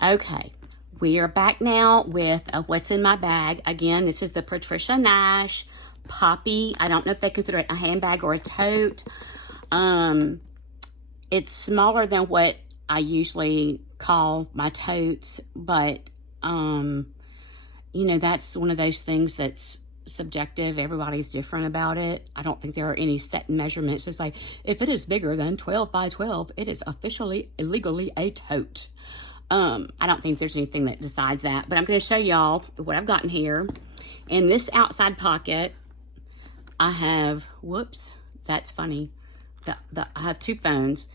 Okay, we are back now with what's in my bag. Again, this is the Patricia Nash Poppy. I don't know if they consider it a handbag or a tote. It's smaller than what I usually call my totes, but you know, that's one of those things that's subjective. Everybody's different about it. I don't think there are any set measurements. It's like, if it is bigger than 12 by 12, it is officially, illegally a tote. I don't think there's anything that decides that, but I'm going to show y'all what I've gotten here. In this outside pocket, I have, whoops, that's funny. I have two phones.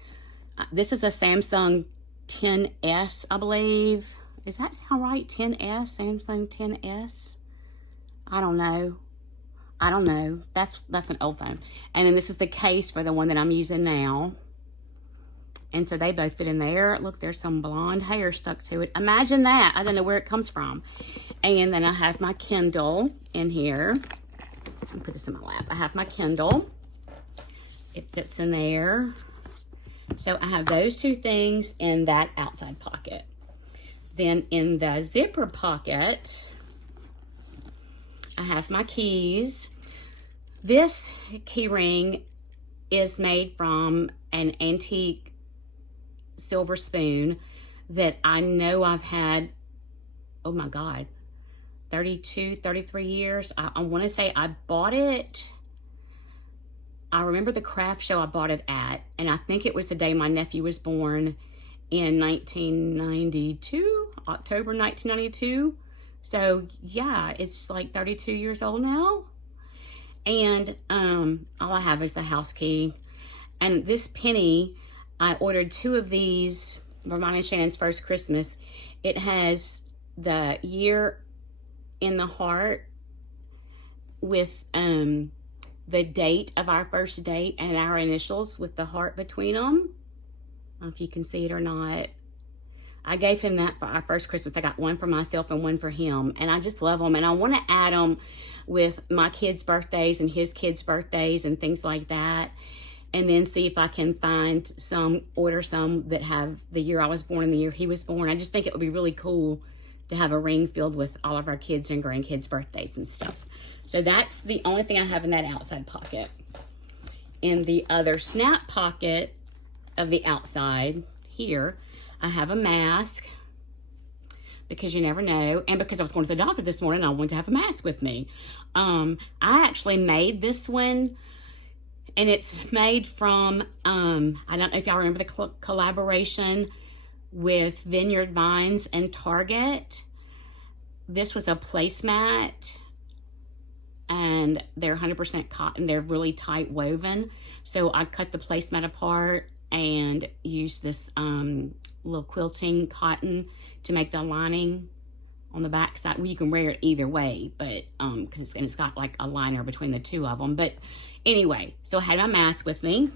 This is a Samsung 10S, I believe. Does that sound right? 10S, Samsung 10S? I don't know. That's an old phone. And then this is the case for the one that I'm using now. And so they both fit in there. Look, there's some blonde hair stuck to it. Imagine that. I don't know where it comes from. And then I have my Kindle in here. Let me put this in my lap. I have my Kindle. It fits in there. So I have those two things in that outside pocket. Then in the zipper pocket, I have my keys. This key ring is made from an antique silver spoon that I know I've had, oh my God, 32, 33 years. I want to say I bought it. I remember the craft show I bought it at, and I think it was the day my nephew was born in 1992, October 1992. So yeah, it's like 32 years old now. And all I have is the house key. And this penny, I ordered 2 of these for mine and Shannon's first Christmas. It has the year in the heart with the date of our first date and our initials with the heart between them. I don't know if you can see it or not. I gave him that for our first Christmas. I got one for myself and one for him. And I just love them. And I want to add them with my kids' birthdays and his kids' birthdays and things like that. And then see if I can find order some that have the year I was born and the year he was born. I just think it would be really cool to have a ring filled with all of our kids' and grandkids' birthdays and stuff. So that's the only thing I have in that outside pocket. In the other snap pocket of the outside here, I have a mask, because you never know, and because I was going to the doctor this morning, I wanted to have a mask with me. I actually made this one, and it's made from, I don't know if y'all remember the collaboration with Vineyard Vines and Target. This was a placemat, and they're 100% cotton. They're really tight woven. So I cut the placemat apart and used this little quilting cotton to make the lining on the back side. Well, you can wear it either way, but because it's got like a liner between the two of them. But anyway, so I had my mask with me,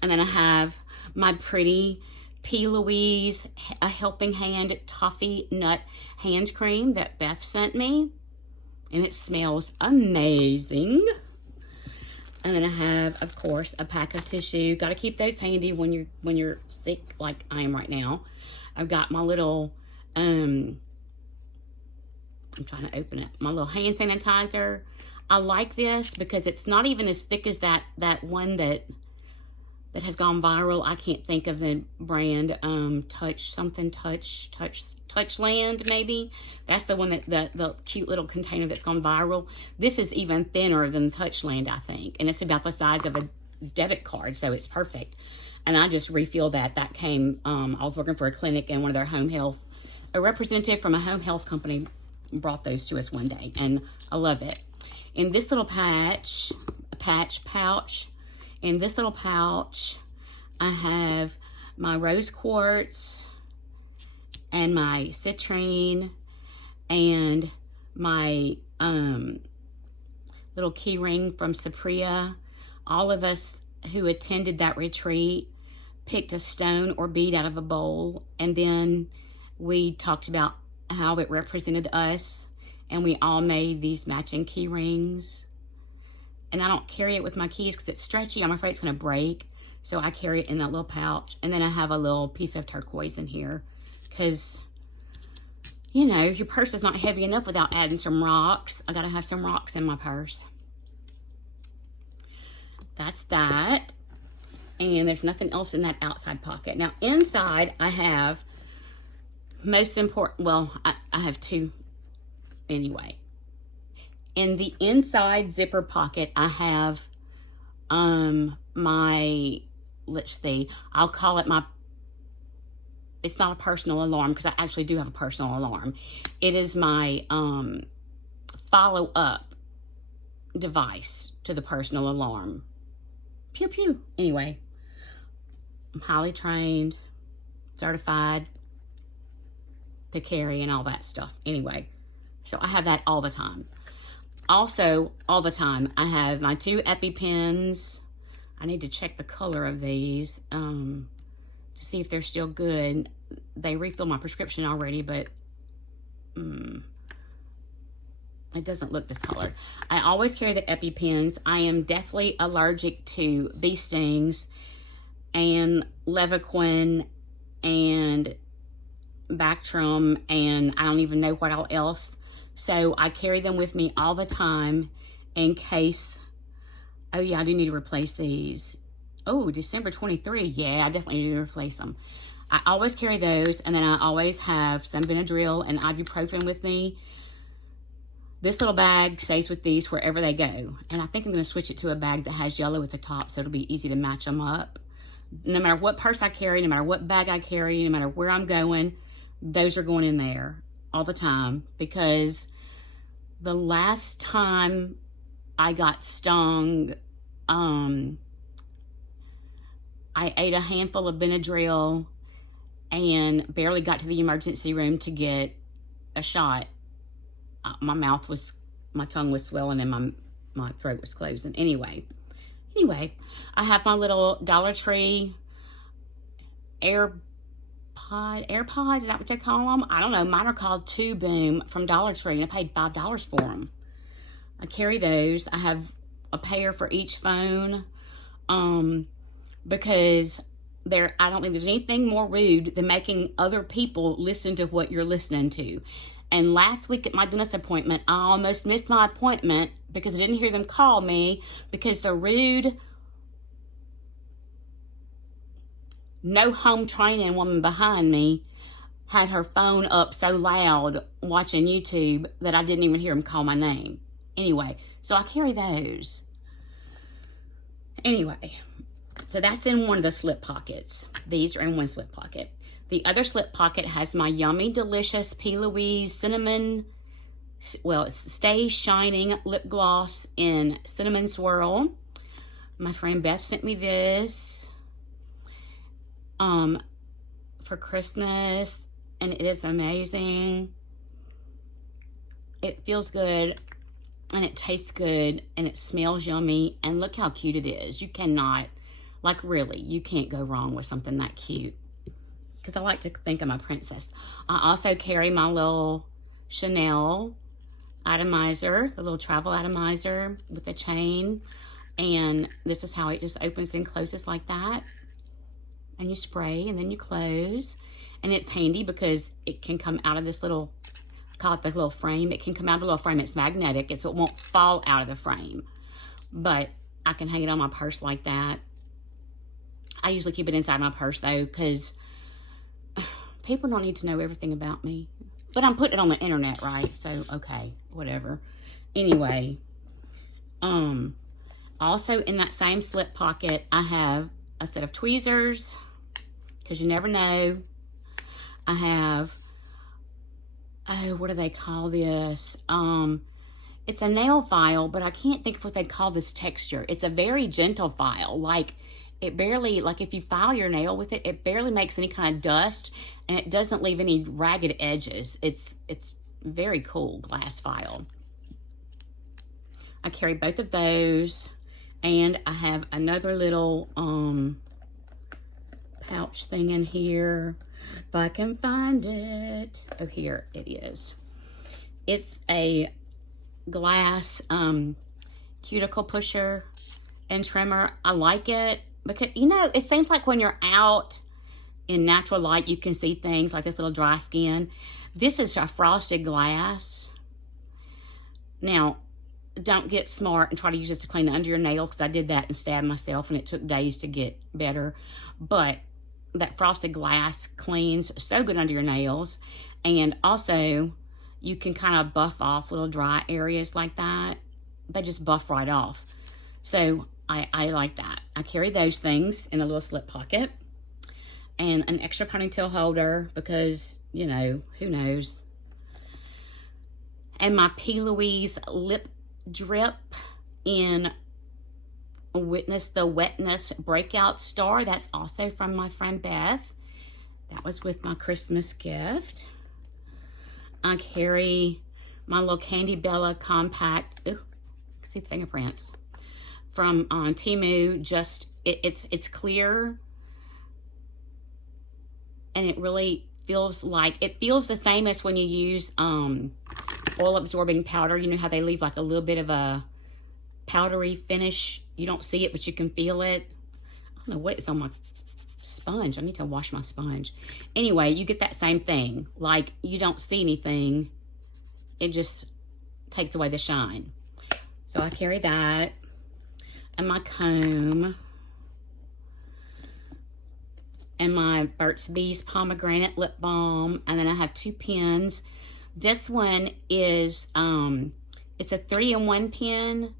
and then I have my pretty P. Louise A Helping Hand Toffee Nut Hand Cream that Beth sent me, and it smells amazing. And then I have, of course, a pack of tissue. Got to keep those handy when you're sick, like I am right now. I've got my little, I'm trying to open it. My little hand sanitizer. I like this because it's not even as thick as that one that has gone viral. I can't think of the brand. Touchland, maybe. That's the one that the cute little container that's gone viral. This is even thinner than Touchland, I think, and it's about the size of a debit card, so it's perfect. And I just refilled that. That came. I was working for a clinic, and one of their home health, a representative from a home health company, brought those to us one day, and I love it. In this little pouch. In this little pouch, I have my rose quartz and my citrine and my little key ring from Sapria. All of us who attended that retreat picked a stone or bead out of a bowl, and then we talked about how it represented us, and we all made these matching key rings. And I don't carry it with my keys because it's stretchy. I'm afraid it's going to break. So I carry it in that little pouch. And then I have a little piece of turquoise in here because, you know, your purse is not heavy enough without adding some rocks. I gotta have some rocks in my purse. That's that. And there's nothing else in that outside pocket. Now inside I have, most important, well, I have two anyway. In the inside zipper pocket, I have my, let's see, I'll call it my, it's not a personal alarm because I actually do have a personal alarm. It is my follow-up device to the personal alarm. Pew, pew. Anyway, I'm highly trained, certified to carry and all that stuff. Anyway, so I have that all the time. Also, all the time, I have my 2 EpiPens. I need to check the color of these to see if they're still good. They refilled my prescription already, but it doesn't look discolored. I always carry the EpiPens. I am deathly allergic to bee stings and Levaquin and Bactrim, and I don't even know what all else. So I carry them with me all the time in case. Oh yeah, I do need to replace these. Oh, December 23. Yeah, I definitely need to replace them. I always carry those, and then I always have some Benadryl and ibuprofen with me. This little bag stays with these wherever they go. And I think I'm going to switch it to a bag that has yellow at the top so it'll be easy to match them up. No matter what purse I carry, no matter what bag I carry, no matter where I'm going, those are going in there all the time, because the last time I got stung, I ate a handful of Benadryl and barely got to the emergency room to get a shot. My tongue was swelling and my throat was closing. Anyway, I have my little Dollar Tree AirPods, is that what they call them? I don't know. Mine are called 2 Boom from Dollar Tree, and I paid $5 for them. I carry those. I have a pair for each phone because I don't think there's anything more rude than making other people listen to what you're listening to. And last week at my dentist appointment, I almost missed my appointment because I didn't hear them call me because the rude, no home training woman behind me had her phone up so loud watching YouTube that I didn't even hear him call my name. Anyway, so I carry those. Anyway, so that's in one of the slip pockets. These are in one slip pocket. The other slip pocket has my Yummy Delicious P. Louise Cinnamon, well, it Stay Shining Lip Gloss in Cinnamon Swirl. My friend Beth sent me this for Christmas, and it is amazing. It feels good, and it tastes good, and it smells yummy, and look how cute it is. You cannot, like really, you can't go wrong with something that cute. Because I like to think I'm a princess. I also carry my little Chanel atomizer, the little travel atomizer with the chain. And this is how it just opens and closes like that. And you spray and then you close. And it's handy because it can come out of this little, I call it the little frame. It can come out of the little frame. It's magnetic, so it won't fall out of the frame. But I can hang it on my purse like that. I usually keep it inside my purse though, because people don't need to know everything about me. But I'm putting it on the internet, right? So, okay, whatever. Anyway, also in that same slip pocket, I have a set of tweezers, because you never know. I have, oh, what do they call this? It's a nail file, but I can't think of what they call this texture. It's a very gentle file, like, it barely, like if you file your nail with it, it barely makes any kind of dust, and it doesn't leave any ragged edges. It's very cool glass file. I carry both of those, and I have another little pouch thing in here. If I can find it. Oh, here it is. It's a glass cuticle pusher and trimmer. I like it. because, you know, it seems like when you're out in natural light, you can see things like this little dry skin. This is a frosted glass. Now, don't get smart and try to use this to clean under your nails, because I did that and stabbed myself and it took days to get better. But that frosted glass cleans so good under your nails. And also, you can kind of buff off little dry areas like that. They just buff right off. So I like that. I carry those things in a little slip pocket. And an extra ponytail holder because, you know, who knows. And my P. Louise lip drip in Witness the Wetness Breakout Star. That's also from my friend Beth. That was with my Christmas gift. I carry my little Candy Bella compact. Ooh, see the fingerprints. From Temu. Just, it's clear. And it really feels like, it feels the same as when you use oil absorbing powder. You know how they leave like a little bit of a powdery finish. You don't see it, but you can feel it. I don't know what is on my sponge. I need to wash my sponge. Anyway, you get that same thing. Like, you don't see anything. It just takes away the shine. So I carry that. And my comb. And my Burt's Bees Pomegranate Lip Balm. And then I have 2 pens. This one is, it's a 3-in-1 pen.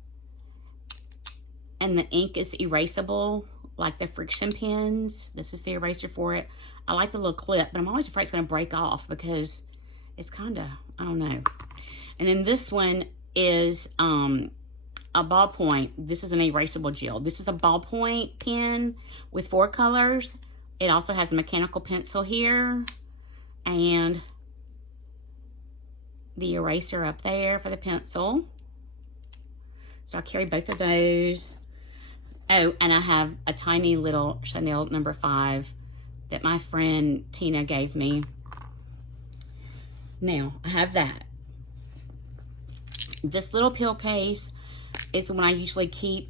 And the ink is erasable, like the friction pens. This is the eraser for it. I like the little clip, but I'm always afraid it's going to break off because it's kind of, I don't know. And then this one is a ballpoint. This is an erasable gel. This is a ballpoint pen with 4 colors. It also has a mechanical pencil here and the eraser up there for the pencil. So I carry both of those. Oh, and I have a tiny little Chanel No. 5 that my friend Tina gave me. Now, I have that. This little pill case is the one I usually keep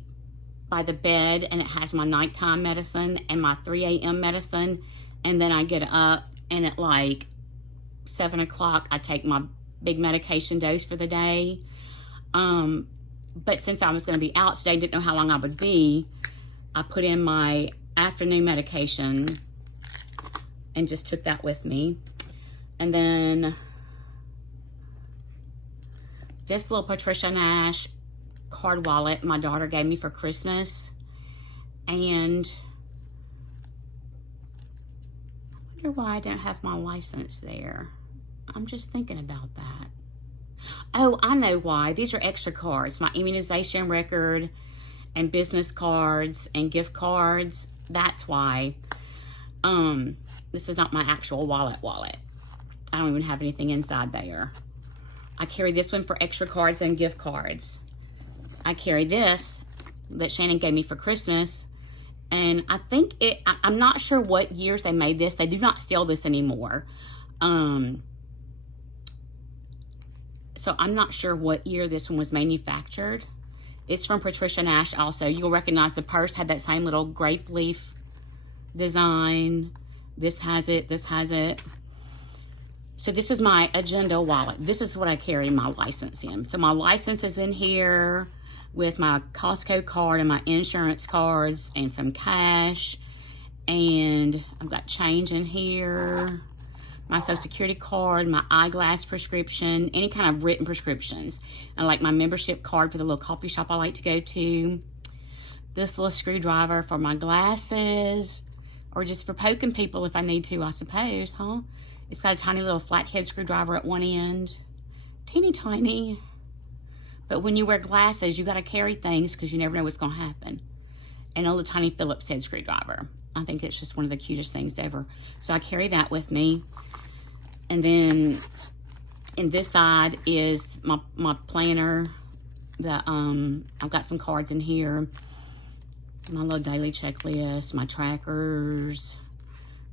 by the bed, and it has my nighttime medicine and my 3 a.m. medicine. And then I get up, and at like 7 o'clock, I take my big medication dose for the day. But since I was going to be out today, didn't know how long I would be, I put in my afternoon medication and just took that with me. And then this little Patricia Nash card wallet my daughter gave me for Christmas. And I wonder why I didn't have my license there. I'm just thinking about that. Oh, I know why. These are extra cards. My immunization record and business cards and gift cards. That's why. This is not my actual wallet. I don't even have anything inside there. I carry this one for extra cards and gift cards. I carry this that Shannon gave me for Christmas. And I think I'm not sure what years they made this. They do not sell this anymore. So I'm not sure what year this one was manufactured. It's from Patricia Nash also. You'll recognize the purse had that same little grape leaf design. This has it, this has it. So this is my agenda wallet. This is what I carry my license in. So my license is in here with my Costco card and my insurance cards and some cash. And I've got change in here. My Social Security card, my eyeglass prescription, any kind of written prescriptions. And like my membership card for the little coffee shop I like to go to. This little screwdriver for my glasses. Or just for poking people if I need to, I suppose, huh? It's got a tiny little flathead screwdriver at one end. Teeny tiny. But when you wear glasses, you got to carry things because you never know what's going to happen. And a little tiny Phillips head screwdriver. I think it's just one of the cutest things ever. So I carry that with me. And then in this side is my planner. I've got some cards in here. My little daily checklist, my trackers,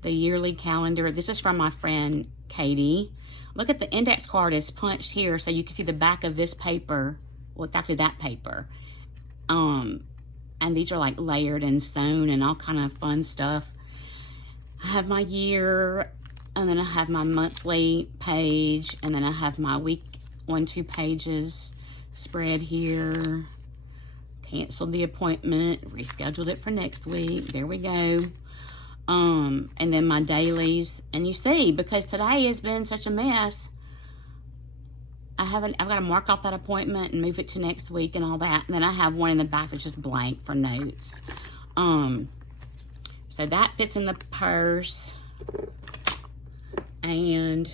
the yearly calendar. This is from my friend Katie. Look at the index card is punched here so you can see the back of this paper. Well, it's actually that paper. And these are like layered and sewn and all kind of fun stuff. I have my year, and then I have my monthly page, and then I have my week 1-2 pages spread here. Canceled the appointment, rescheduled it for next week. There we go. And then my dailies. And you see, because today has been such a mess, I've got to mark off that appointment and move it to next week and all that. And then I have one in the back that's just blank for notes. So that fits in the purse. And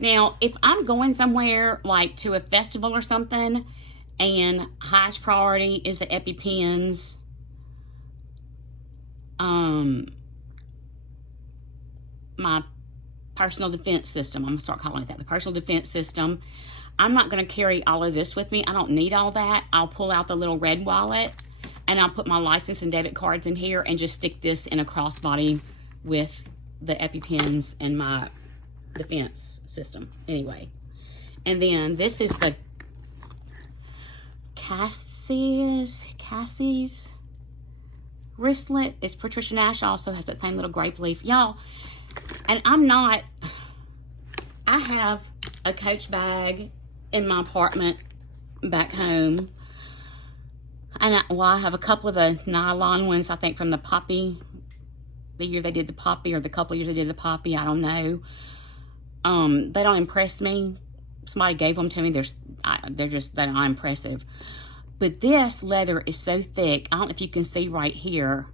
now, if I'm going somewhere like to a festival or something, and highest priority is the EpiPens, my personal defense system. I'm going to start calling it that. The personal defense system. I'm not going to carry all of this with me. I don't need all that. I'll pull out the little red wallet, and I'll put my license and debit cards in here and just stick this in a crossbody with the EpiPens and my defense system. Anyway. And then this is the Cassie's wristlet. It's Patricia Nash also has that same little grape leaf. Y'all, and I have a Coach bag in my apartment back home. And I have a couple of the nylon ones, I think, from the Poppy. The year they did the Poppy, or the couple of years they did the Poppy, I don't know. They don't impress me. Somebody gave them to me. They're not impressive. But this leather is so thick. I don't know if you can see right here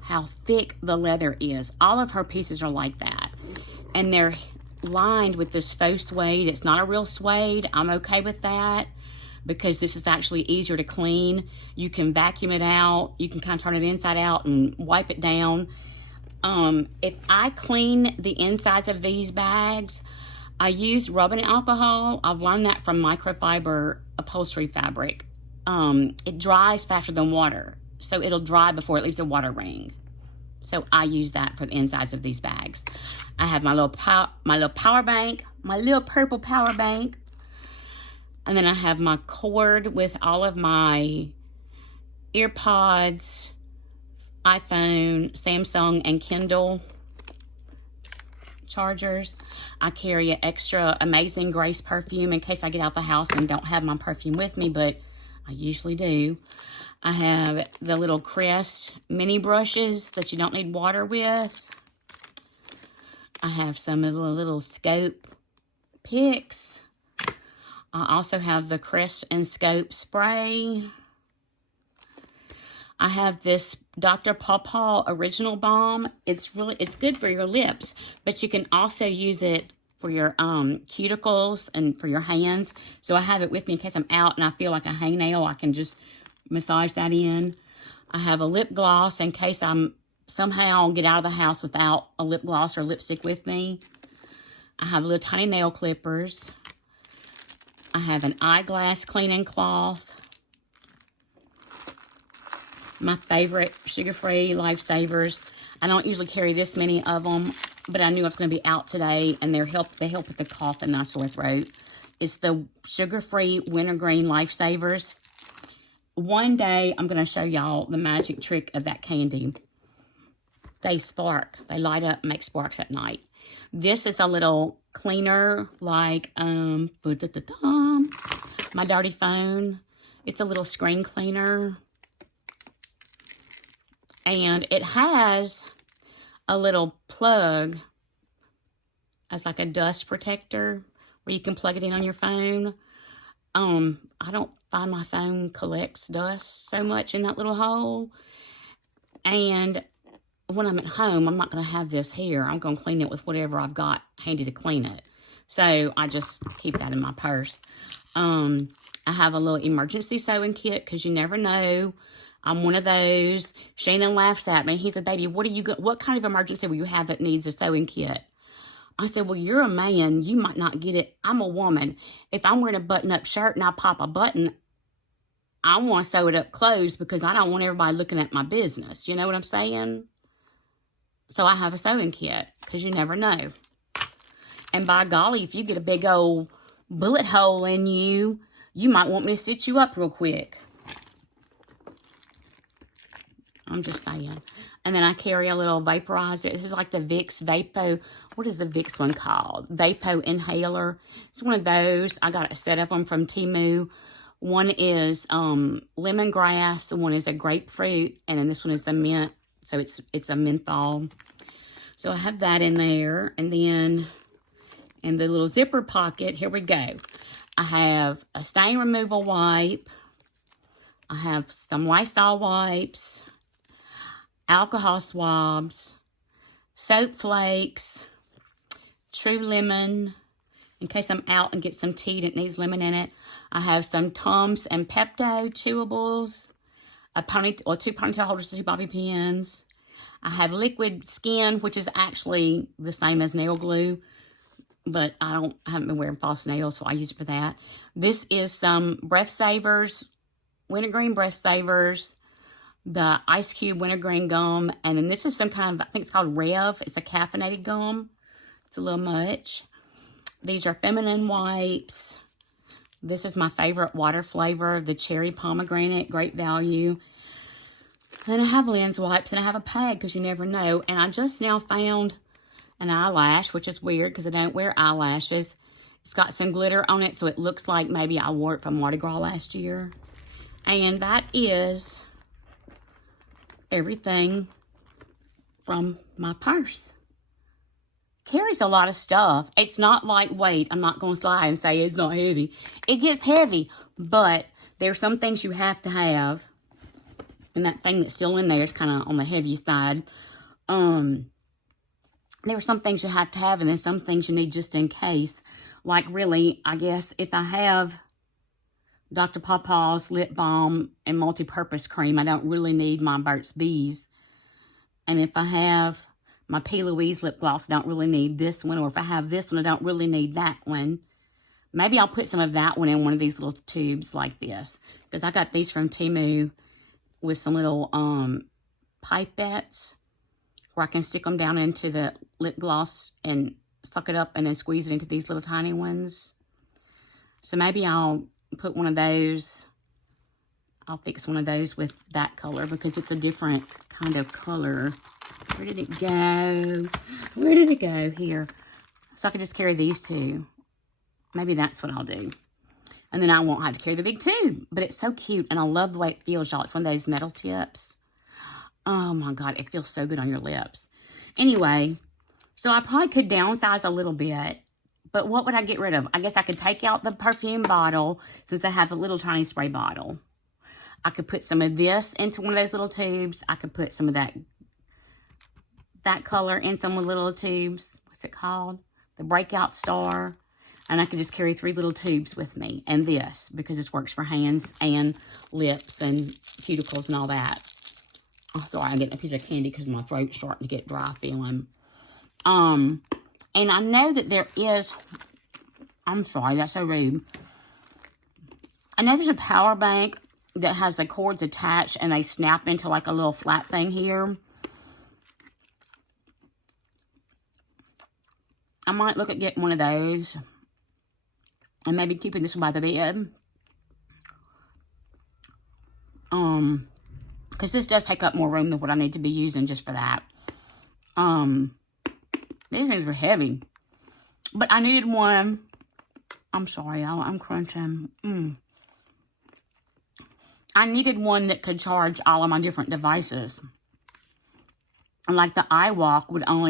how thick the leather is. All of her pieces are like that. And they're lined with this faux suede. It's not a real suede. I'm okay with that because this is actually easier to clean. You can vacuum it out. You can kind of turn it inside out and wipe it down. If I clean the insides of these bags, I use rubbing alcohol. I've learned that from microfiber upholstery fabric. It dries faster than water, so it'll dry before it leaves a water ring. So I use that for the insides of these bags. I have my little power bank, my little purple power bank, and then I have my cord with all of my EarPods, iPhone, Samsung, and Kindle chargers. I carry an extra Amazing Grace perfume in case I get out the house and don't have my perfume with me, but I usually do. I have the little Crest mini brushes that you don't need water with. I have some of the little Scope picks. I also have the Crest and Scope spray. I have this Dr. Paw Paw Original Balm. It's good for your lips, but you can also use it for your cuticles and for your hands. So I have it with me in case I'm out and I feel like a hangnail. I can just massage that in. I have a lip gloss in case I'm somehow get out of the house without a lip gloss or lipstick with me. I have little tiny nail clippers. I have an eyeglass cleaning cloth. My favorite sugar-free Lifesavers. I don't usually carry this many of them, but I knew I was going to be out today, and they help with the cough and my sore throat. It's the sugar-free wintergreen Lifesavers. One day, I'm going to show y'all the magic trick of that candy. They spark. They light up and make sparks at night. This is a little cleaner, like my dirty phone. It's a little screen cleaner. And it has a little plug as like a dust protector where you can plug it in on your phone. I don't find my phone collects dust so much in that little hole. And when I'm at home, I'm not going to have this here. I'm going to clean it with whatever I've got handy to clean it. So I just keep that in my purse. I have a little emergency sewing kit because you never know. I'm one of those. Shannon laughs at me. He said, baby, what kind of emergency will you have that needs a sewing kit? I said, well, you're a man. You might not get it. I'm a woman. If I'm wearing a button-up shirt and I pop a button, I want to sew it up closed because I don't want everybody looking at my business. You know what I'm saying? So I have a sewing kit because you never know. And by golly, if you get a big old bullet hole in you, you might want me to stitch you up real quick. I'm just saying. And then I carry a little vaporizer. This is like the Vicks Vapo. What is the Vicks one called? Vapo Inhaler. It's one of those. I got a set of them from Temu. One is lemongrass. One is a grapefruit. And then this one is the mint. So it's a menthol. So I have that in there. And then in the little zipper pocket, here we go. I have a stain removal wipe. I have some Lysol wipes, alcohol swabs, soap flakes, True Lemon, in case I'm out and get some tea that needs lemon in it. I have some Tums and Pepto chewables, two ponytail holders, 2 bobby pins. I have liquid skin, which is actually the same as nail glue, but I haven't been wearing false nails, so I use it for that. This is some Breath Savers, wintergreen Breath Savers, the Ice Cube wintergreen gum, and then this is some kind of, I think it's called Rev. It's a caffeinated gum. It's a little much. These are feminine wipes. This is my favorite water flavor, the cherry pomegranate, great value. And I have lens wipes, and I have a pad because you never know. And I just now found an eyelash, which is weird because I don't wear eyelashes. It's got some glitter on it, so it looks like maybe I wore it from Mardi Gras last year. And that is everything from my purse. Carries a lot of stuff. It's not lightweight. I'm not going to lie and say it's not heavy. It gets heavy, but there's some things you have to have. And that thing that's still in there is kind of on the heavy side. There are some things you have to have, and then some things you need just in case. Like, really, I guess, if I have Dr. Pawpaw's lip balm and multi-purpose cream, I don't really need my Burt's Bees. And if I have my P. Louise lip gloss, I don't really need this one. Or if I have this one, I don't really need that one. Maybe I'll put some of that one in one of these little tubes like this. Because I got these from Temu with some little pipettes where I can stick them down into the lip gloss and suck it up and then squeeze it into these little tiny ones. So maybe I'll put one of those. I'll fix one of those with that color because it's a different kind of color. Where did it go? Where did it go? Here. So I could just carry these two. Maybe that's what I'll do. And then I won't have to carry the big tube. But it's so cute, and I love the way it feels, y'all. It's one of those metal tips. Oh, my God. It feels so good on your lips. Anyway, so I probably could downsize a little bit. But what would I get rid of? I guess I could take out the perfume bottle since I have a little tiny spray bottle. I could put some of this into one of those little tubes. I could put some of that color in some of the little tubes. What's it called? The Breakout Star. And I could just carry 3 little tubes with me. And this, because this works for hands and lips and cuticles and all that. Oh, sorry, I'm getting a piece of candy because my throat's starting to get dry feeling. And I know that there is... I'm sorry, that's so rude. I know there's a power bank that has the cords attached and they snap into like a little flat thing here. I might look at getting one of those. And maybe keeping this one by the bed. Because this does take up more room than what I need to be using just for that. These things are heavy. But I needed one. I'm sorry, y'all. I'm crunching. I needed one that could charge all of my different devices. And like the iWalk would only